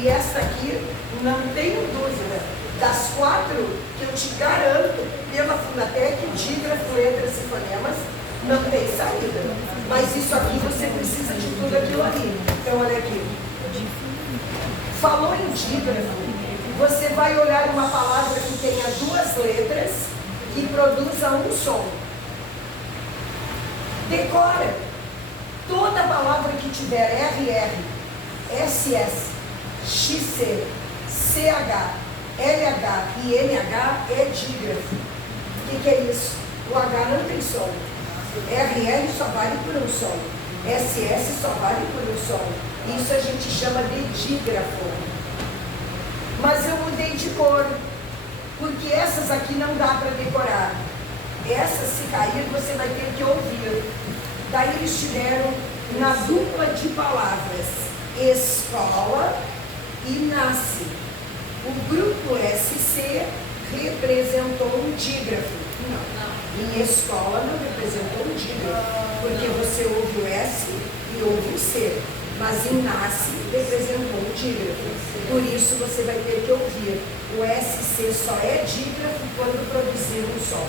E essa aqui, não tenho dúvida, das 4 que eu te garanto, pela Fundatec, dígrafo, letras e fonemas, não tem saída. Mas isso aqui você precisa de tudo aquilo ali. Então, olha aqui. Falou em dígrafo, você vai olhar uma palavra que tenha 2 letras e produza um som. Decora. Toda palavra que tiver RR, SS, XC, CH, LH e NH é dígrafo. O que é isso? O H não tem som. RR só vale por um som. SS só vale por um som. Isso a gente chama de dígrafo. Mas eu mudei de cor, porque essas aqui não dá para decorar. Essas, se cair, você vai ter que ouvir. Daí eles tiveram na dupla de palavras, escola e nasce. O grupo SC representou um dígrafo. Não. Em escola não representou um dígrafo, porque você ouve o S e ouve o C. Mas em nasce representou um dígrafo. Por isso você vai ter que ouvir. O SC só é dígrafo quando produzir um som.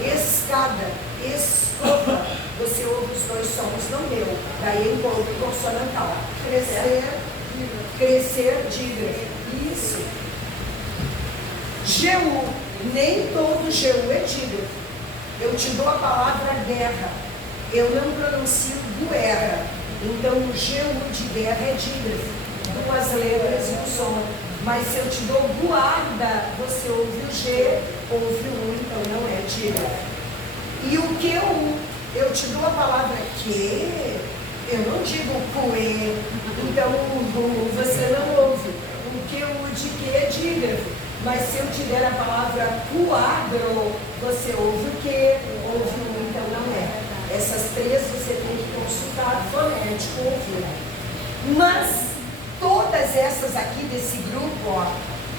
Escada, escova, você ouve os 2 sons, não deu. Daí encontro consonantal. Crescer, crescer, dígrafo. Isso. GU, nem todo GU é dígrafo. Eu te dou a palavra guerra. Eu não pronuncio guerra. Então o GU de guerra é dígrafo. 2 letras e um som. Mas se eu te dou guarda, você ouve o G, ouve o U, então não é dígrafo. E o QU, eu te dou a palavra que, eu não digo cuê, então o U você não ouve. O QU de que é dígrafo. Mas se eu te der a palavra quadro, você ouve o que, ouve o U, então não é. Essas 3 você tem que consultar fonético ouvido. Mas todas essas aqui desse grupo, ó,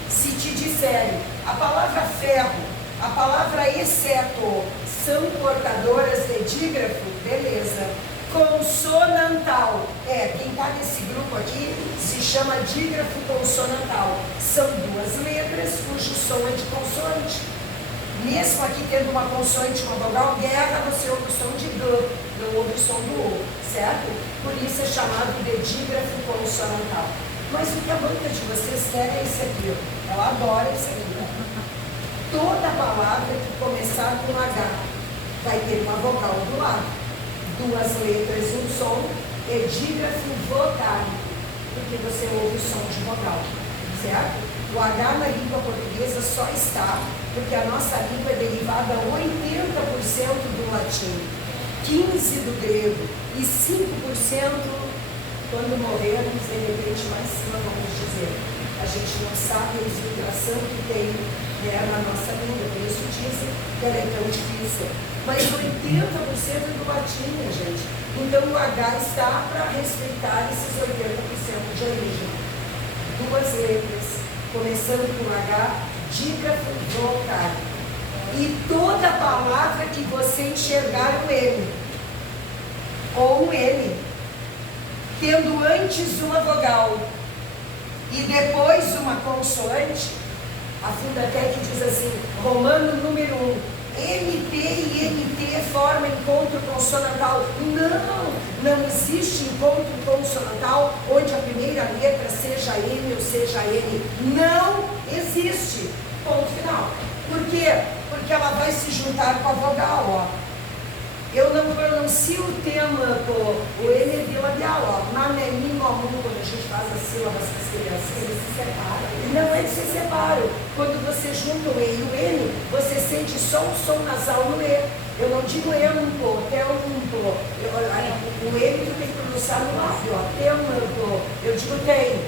se te disserem a palavra ferro, a palavra exceto, são portadoras de dígrafo, beleza. Consonantal, quem está nesse grupo aqui se chama dígrafo consonantal. São 2 letras cujo som é de consoante. Mesmo aqui tendo uma consoante, uma vogal, guerra, você ouve o som de G, não ouve o som do O, certo? Por isso é chamado de dígrafo consonantal. Mas o que a banca de vocês quer é isso aqui, ó. Ela adora isso aqui. Toda palavra que começar com H vai ter uma vogal do lado. 2 letras e um som, é dígrafo vocálico, porque você ouve o som de vogal, certo? O H na língua portuguesa só está porque a nossa língua é derivada 80% do latim, 15% do grego e 5% quando morrermos, de repente, lá em cima, vamos dizer. A gente não sabe a infiltração que tem na nossa língua, por isso dizem que ela é tão difícil. Mas 80% do latim, minha gente. Então o H está para respeitar esses 80% de origem. 2 letras, começando com H, dígrafo vocálico. E toda palavra que você enxergar um M, ou um M, tendo antes uma vogal e depois uma consoante, a Fundatec diz assim, Romano número 1, MP e NT formam encontro consonantal. Não existe encontro consonantal onde a primeira letra seja M ou seja N. Não existe. Ponto final. Por quê? Porque ela vai se juntar com a vogal, ó. Eu não pronuncio o tempo, o M é bilabial, ó. Na língua comum, quando a gente faz as sílabas com as crianças, eles se separam. Não é que se separam. Quando você junta o E e o N, você sente só um som nasal no E. Eu não digo empo, tempo. O M tu tem que pronunciar no lábio, ó. Tempo. Eu digo tem.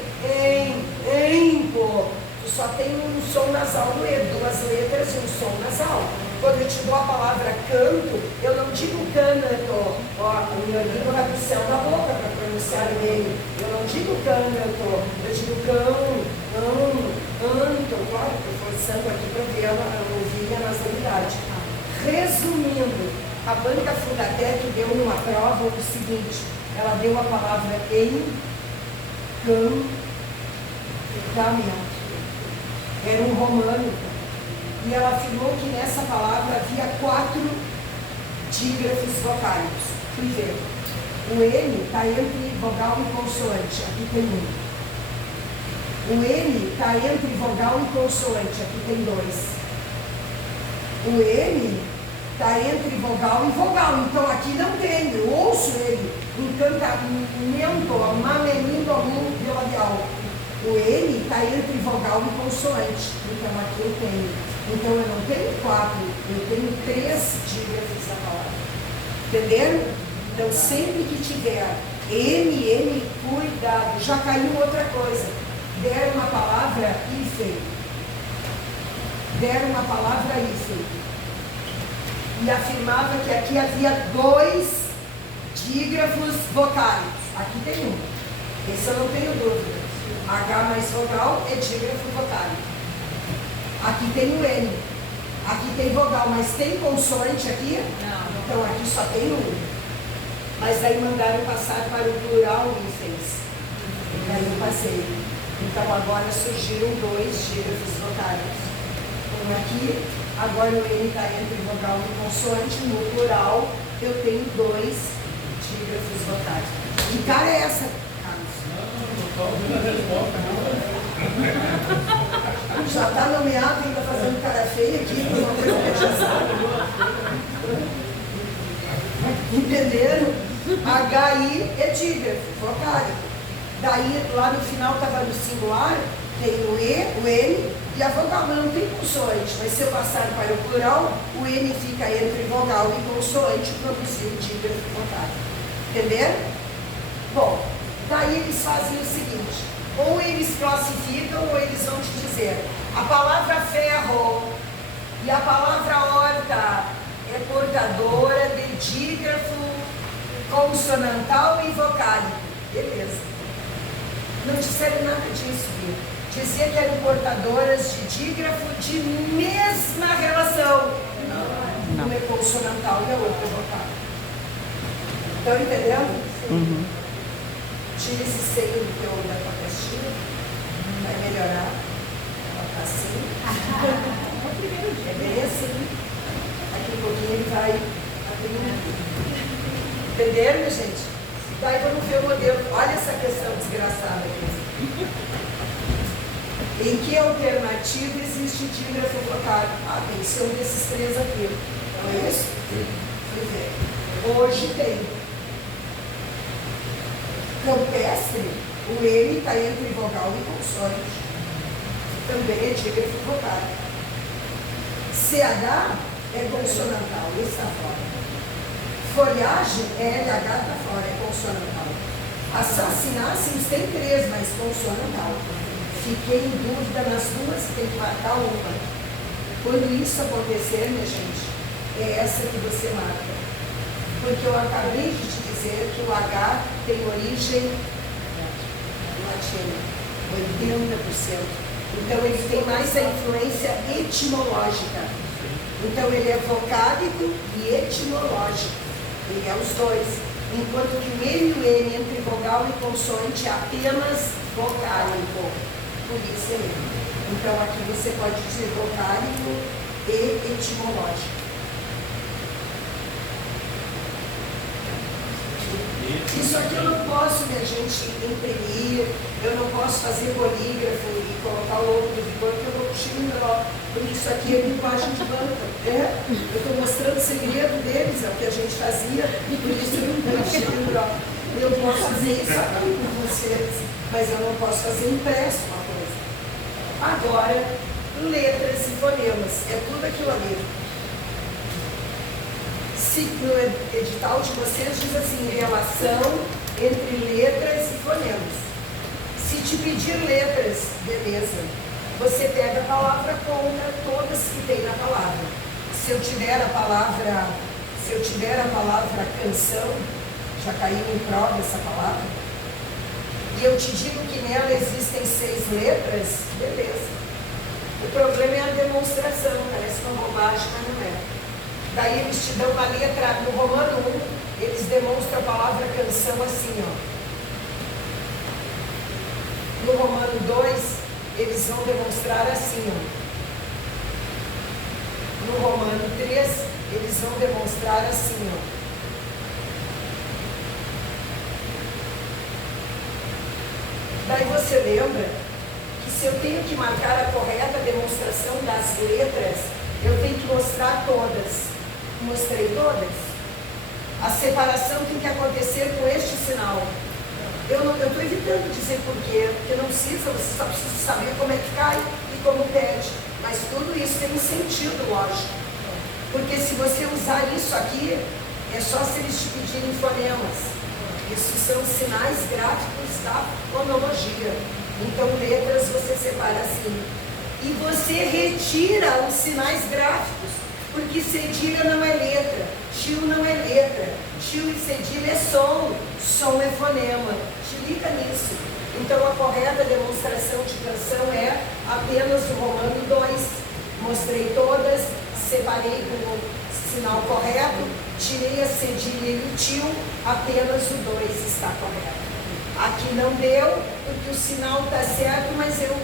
Empo. Tu só tem um som nasal no E, 2 letras e um som nasal. Quando eu te dou a palavra canto, eu não digo canto, ó, a minha língua vai pro céu da boca para pronunciar o M. Eu não digo canto, eu digo cão, anto, claro, estou forçando aqui para ver ouvir a nasalidade. Resumindo, a banca Fundatec deu numa prova o seguinte, ela deu a palavra em, cão, Damião. Era um romano. E ela afirmou que nessa palavra havia 4 dígrafos vocálicos. Primeiro, o N está entre vogal e consoante. Aqui tem 1. O N está entre vogal e consoante. Aqui tem 2. O N está entre vogal e vogal. Então aqui não tem. Eu ouço ele. Encantamento, mamenindo, bilabial. O N está entre vogal e consoante. Então aqui eu tenho. Então eu não tenho 4, eu tenho 3 dígrafos da palavra. Entenderam? Então sempre que tiver N, cuidado. Já caiu outra coisa. Deram uma palavra hífen. Deram uma palavra hífen. E afirmava que aqui havia 2 dígrafos vocálicos. Aqui tem 1. Esse eu não tenho dúvida. H mais vogal é dígrafo vocálico. Aqui tem o N. Aqui tem vogal, mas tem consoante aqui? Não. Então aqui só tem 1. Mas aí mandaram passar para o plural hífens. E aí eu passei. Então agora surgiram 2 dígrafos vocálicos. Então aqui, agora o N está entre vogal e consoante. No plural eu tenho 2 dígrafos vocálicos. Que cara é essa? Já está nomeado e ainda fazendo cara feia aqui por uma coisa que já sabe. Entenderam? HI é dígrafo, vocálico. Daí lá no final estava no singular, tem o E, o N e a vogal, mas não tem consoante. Mas se eu passar para o plural, o N fica entre vogal e consoante, produziu o dígrafo vocálico. Entenderam? Bom, daí eles fazem o seguinte, ou eles classificam ou eles vão te dizer, a palavra ferro e a palavra horta é portadora de dígrafo consonantal e vocálico. Beleza. Não disseram nada disso, viu? Dizia que eram portadoras de dígrafo de mesma relação. Não. Uma é consonantal e a outra é vocálico. Estão entendendo? Uhum. Tira esse seio do teu da tua testinha, vai melhorar. Ela tá assim. É bem assim. Daqui a pouquinho ele vai abrir. Entenderam, minha gente? Daí vamos ver o modelo. Olha essa questão desgraçada aqui. Em que alternativa existe dígrafo vocálico? Ah, tem que ser um desses 3 aqui. Não é isso? Fui ver. Hoje tem. Campestre, o N está entre vogal e consoante. Também é dígrafo vocálico. CH é consonantal, esse está fora. Folhagem, LH está fora, é consonantal. Assassináceos tem 3, mas consonantal. Fiquei em dúvida nas 2, tem que marcar uma. Quando isso acontecer, minha gente, é essa que você marca. Porque eu acabei de te dizer que o H tem origem latina, 80%. Então ele tem mais a influência etimológica. Então ele é vocálico e etimológico. Ele é os 2. Enquanto que o M e o N entre vogal e consoante é apenas vocálico. Por isso é ele. Então aqui você pode dizer vocálico e etimológico. Isso aqui eu não posso, minha gente, imprimir, eu não posso fazer bolígrafo e colocar o logo do vigor, porque eu vou pro xilindró. Porque isso aqui é linguagem de banca. Eu estou mostrando o segredo deles, é o que a gente fazia, e por isso eu não tenho xilindró. Eu posso fazer isso aqui com vocês, mas eu não posso fazer impresso uma coisa. Agora, letras e fonemas, é tudo aquilo ali. No edital de vocês diz assim, relação entre letras e fonemas. Se te pedir letras, beleza. Você pega a palavra, conta todas que tem na palavra. Se eu tiver a palavra canção, já caiu em prova essa palavra, e eu te digo que nela existem 6 letras, beleza. O problema é a demonstração, parece uma bobagem, mas não é. Daí eles te dão uma letra, no Romano 1, eles demonstram a palavra canção assim, ó. No Romano 2, eles vão demonstrar assim, ó. No Romano 3, eles vão demonstrar assim, ó. Daí você lembra que se eu tenho que marcar a correta demonstração das letras, eu tenho que mostrar todas. Mostrei todas. A separação tem que acontecer com este sinal. Eu estou evitando dizer porquê, porque não precisa, você só precisa saber como é que cai e como pede. Mas tudo isso tem um sentido lógico. Porque se você usar isso aqui, é só se eles te pedirem fonemas. Isso são sinais gráficos da fonologia. Então, letras você separa assim. E você retira os sinais gráficos, porque cedilha não é letra, tio não é letra, tio e cedilha é som, som é fonema. Te liga nisso. Então, a correta demonstração de canção é apenas o Romano 2. Mostrei todas, separei com o sinal correto, tirei a cedilha e o tio, apenas o 2 está correto. Aqui não deu, porque o sinal está certo, mas eu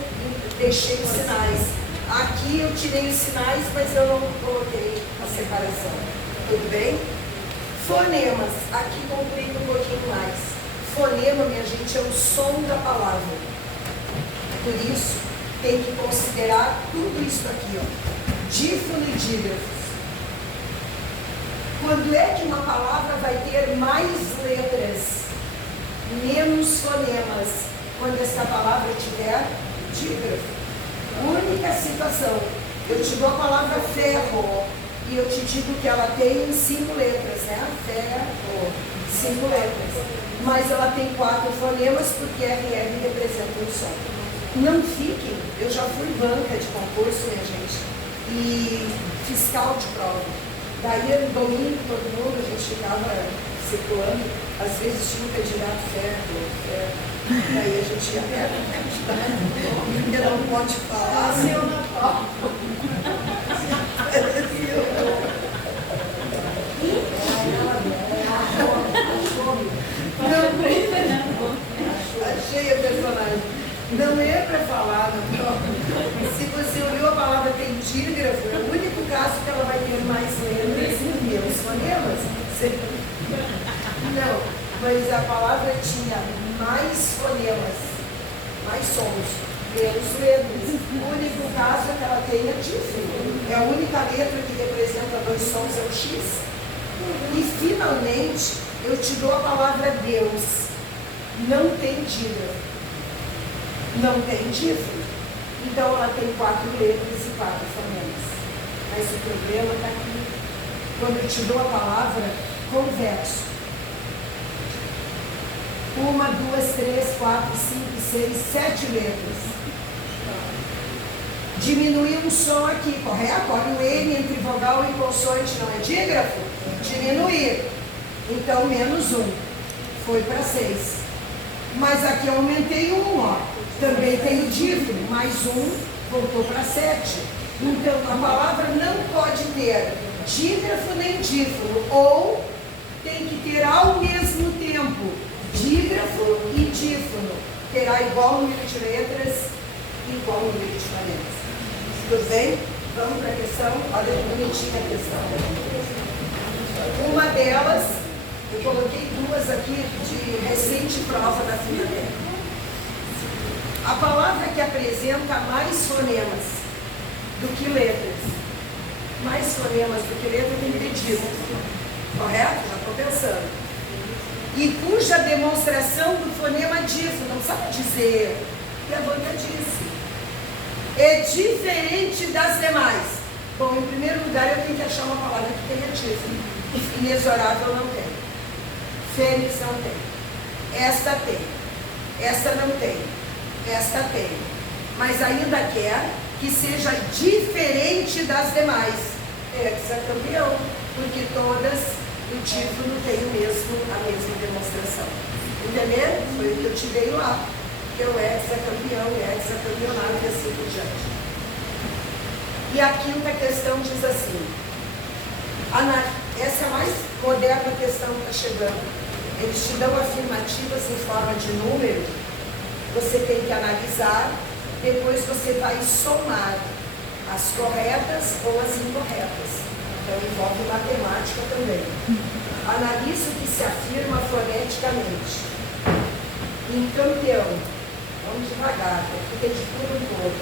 deixei os sinais. Aqui eu tirei os sinais, mas eu não coloquei a separação. Tudo bem? Fonemas. Aqui complica um pouquinho mais. Fonema, minha gente, é o som da palavra. Por isso, tem que considerar tudo isso aqui, ó. Dífono e dígrafos. Quando é que uma palavra vai ter mais letras, menos fonemas? Quando essa palavra tiver dígrafo. Única situação. Eu te dou a palavra ferro e eu te digo que ela tem 5 letras, né? Ferro, 5 letras. Mas ela tem 4 fonemas porque RR representa um som. Não fiquem, eu já fui banca de concurso, minha gente, e fiscal de prova. Daí no domingo todo mundo, a gente ficava circulando, às vezes tinha um candidato ferro. Daí a gente ia perto, porque não pode falar. Seu Natal. Achei a personagem. Não é para falar, não. Se você olhou a palavra tem dígrafo, é o único caso que ela vai ter mais letras e menos fonemas. Não, mas a palavra tinha mais fonemas, mais sons, menos letras. O único caso é que ela tenha dígrafo. É a única letra que representa 2 sons, é o X. E finalmente, eu te dou a palavra Deus. Não tem dígrafo. Não tem dígrafo. Então ela tem 4 letras e 4 fonemas. Mas o problema está aqui. Quando eu te dou a palavra convexo. 1, 2, 3, 4, 5, 6, 7 letras. Diminuiu um som aqui, correto? Olha o N entre vogal e consoante, não é dígrafo? Diminuir. Então, menos 1. Foi para 6. Mas aqui eu aumentei 1, ó. Também tem o dígrafo, mais 1, voltou para 7. Então, a palavra não pode ter dígrafo nem dífono. Ou tem que ter ao mesmo tempo dígrafo e dífono. Terá igual número de letras e igual número de fonemas. Tudo bem? Vamos para a questão. Olha que bonitinha a questão. Uma delas, eu coloquei 2 aqui de recente prova da FINADEC. A palavra que apresenta mais fonemas do que letras. Mais fonemas do que letras tem que ter dígrafo. Correto? Já estou pensando. E cuja demonstração do fonema dífono, não sabe dizer, levantadíssimo, é diferente das demais. Bom, em primeiro lugar, eu tenho que achar uma palavra que tenha dífono. Inexorável não tem. Fênix não tem. Esta tem. Esta não tem. Esta tem. Mas ainda quer que seja diferente das demais. Hexacampeão, porque todas o dífono tem a mesma demonstração. Entendeu? Foi o que eu te dei lá. Que é o hexacampeão e hexacampeonato e assim por diante. E a quinta questão diz assim. Essa é a mais moderna questão que está chegando. Eles te dão afirmativas em forma de número. Você tem que analisar, depois você vai somar as corretas ou as incorretas. Então envolve matemática também. Analisa o que se afirma foneticamente. Em campeão, vamos devagar, aqui tem de tudo um pouco.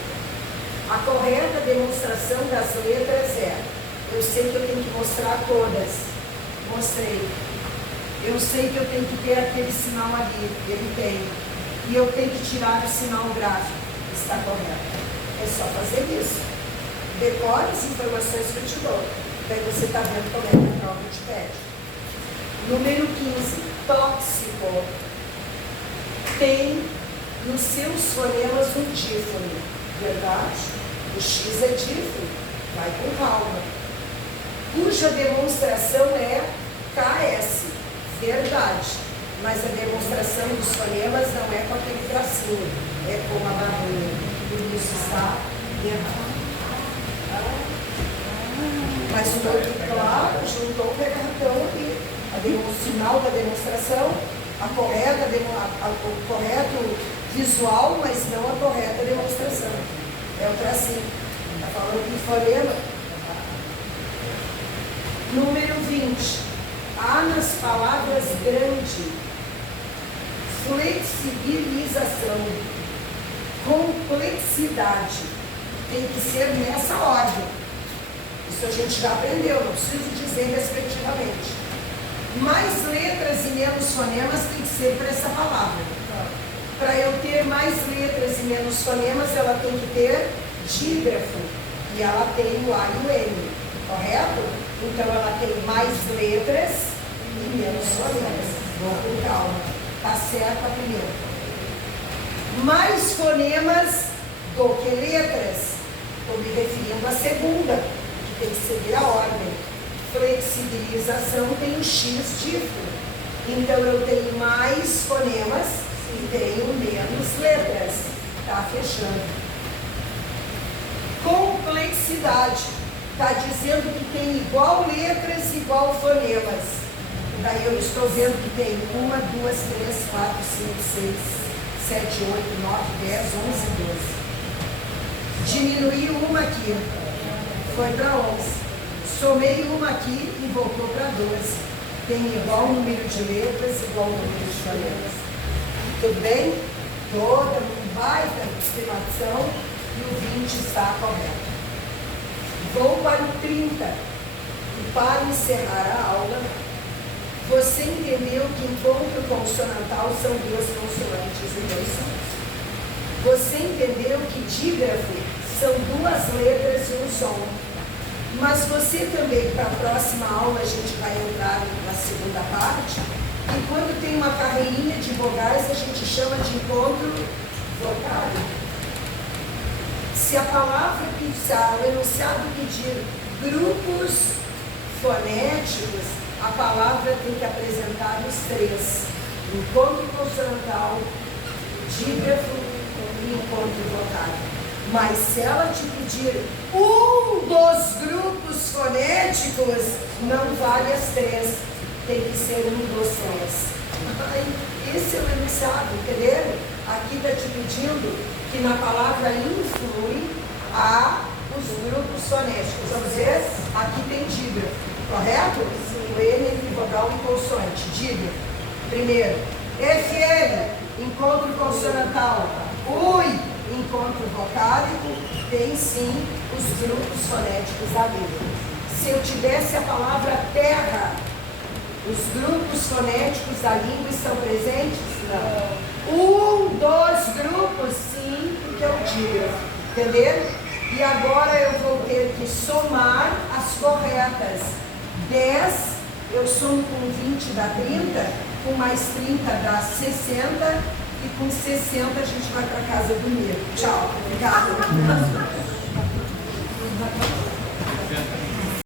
A correta demonstração das letras é: eu sei que eu tenho que mostrar todas. Mostrei. Eu sei que eu tenho que ter aquele sinal ali. Ele tem. E eu tenho que tirar o sinal gráfico. Está correto. É só fazer isso. Decore as informações que eu te dou. Daí você está vendo como é que a prova te pede. Número 15. Tóxico. Tem nos seus fonemas um dífono. Verdade? O X é dífono. Vai com calma. Cuja demonstração é KS. Verdade. Mas a demonstração dos fonemas não é com aquele tracinho, é com a barrinha. Tudo isso está errado. Mas o outro, claro, juntou o cartão aqui. O sinal da demonstração, o correto visual, mas não a correta demonstração. É o tracinho. Está falando de fonema. Número 20. Há nas palavras grande flexibilização, complexidade. Tem que ser nessa ordem. Isso a gente já aprendeu, não preciso dizer respectivamente. Mais letras e menos fonemas tem que ser para essa palavra. Para eu ter mais letras e menos fonemas, ela tem que ter dígrafo. E ela tem o A e o M, correto? Então ela tem mais letras e menos fonemas. Vou com calma. Tá certo a primeira. Mais fonemas do que letras. Estou me referindo à segunda, que tem que seguir a ordem. Flexibilização tem o X dífono. Então eu tenho mais fonemas e tenho menos letras. Tá fechando. Complexidade. Está dizendo que tem igual letras e igual fonemas. Daí eu estou vendo que tem 1, 2, 3, 4, 5, 6, 7, 8, 9, 10, 11, 12. Diminuí uma aqui, foi para 11. Somei uma aqui e voltou para 12. Tem igual número de letras, igual número de fonemas. Tudo bem? Toda baita estimação e o 20 está correto. Vou para o 30. E para encerrar a aula, você entendeu que encontro consonantal são duas consoantes e dois sons. Você entendeu que dígrafo são duas letras e um som. Mas você também, para a próxima aula, a gente vai entrar na segunda parte, e quando tem uma carreirinha de vogais, a gente chama de encontro vocálico. Se a palavra, se o enunciado pedir grupos fonéticos, a palavra tem que apresentar os três: encontro consonantal, dígrafo e encontro vocálico. Mas se ela te pedir um dos grupos fonéticos, não vale as três, tem que ser um dos três. Esse é o enunciado, entenderam? Aqui está te pedindo que na palavra influi há os grupos fonéticos. Vamos ver? Aqui tem dígrafo, correto? O N entre vogal e consoante. Dígrafo. Primeiro. FL, encontro consonantal. UI, encontro vocálico. Tem sim os grupos fonéticos da língua. Se eu tivesse a palavra terra, os grupos fonéticos da língua estão presentes? Não. Um dos grupos, sim, porque é o dígrafo. Entenderam? E agora eu vou ter que somar as corretas. 10, eu somo com 20 dá 30, com mais 30 dá 60, e com 60 a gente vai para casa dormir. Tchau. Obrigada.